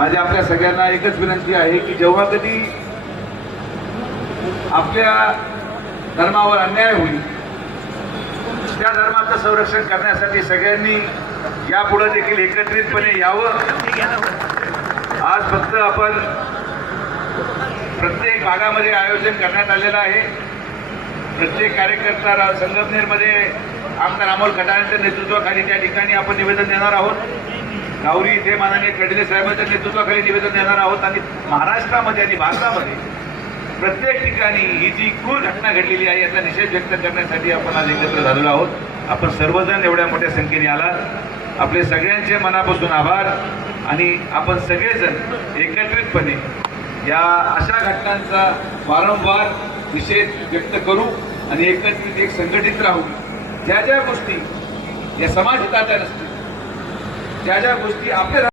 माझी आपल्या सगळ्यांना एकच विनंती आहे की जेव्हा कधी आपल्या धर्मावर अन्याय होईल त्या धर्माचं संरक्षण करण्यासाठी सगळ्यांनी यापुढे देखील एकत्रितपणे यावं। आज फक्त आपण प्रत्येक भागामध्ये आयोजन करण्यात आलेलं आहे। प्रत्येक कार्यकर्ता संगमनेरमध्ये आमदार अमोल खटाळांच्या नेतृत्वाखाली त्या ठिकाणी आपण निवेदन देणार आहोत। गावरी इथे माननीय कडले साहेबांच्या नेतृत्वाखाली निवेदन देणार आहोत आणि महाराष्ट्रामध्ये आणि भारतामध्ये प्रत्येक ठिकाणी ही जी क्रूर घटना घडलेली आहे याचा निषेध व्यक्त करण्यासाठी आपण आज एकत्र झालेलो आहोत। आपण सर्वजण एवढ्या मोठ्या संख्येने आलात, आपले सगळ्यांचे मनापासून आभार। आणि आपण सगळेजण एकत्रितपणे या अशा घटनांचा वारंवार निषेध व्यक्त करू आणि एकत्रित एक संघटित राहू। ज्या ज्या गोष्टी या समाजहिताच्या नसतील, ज्या ज्या गोष्टी आपल्या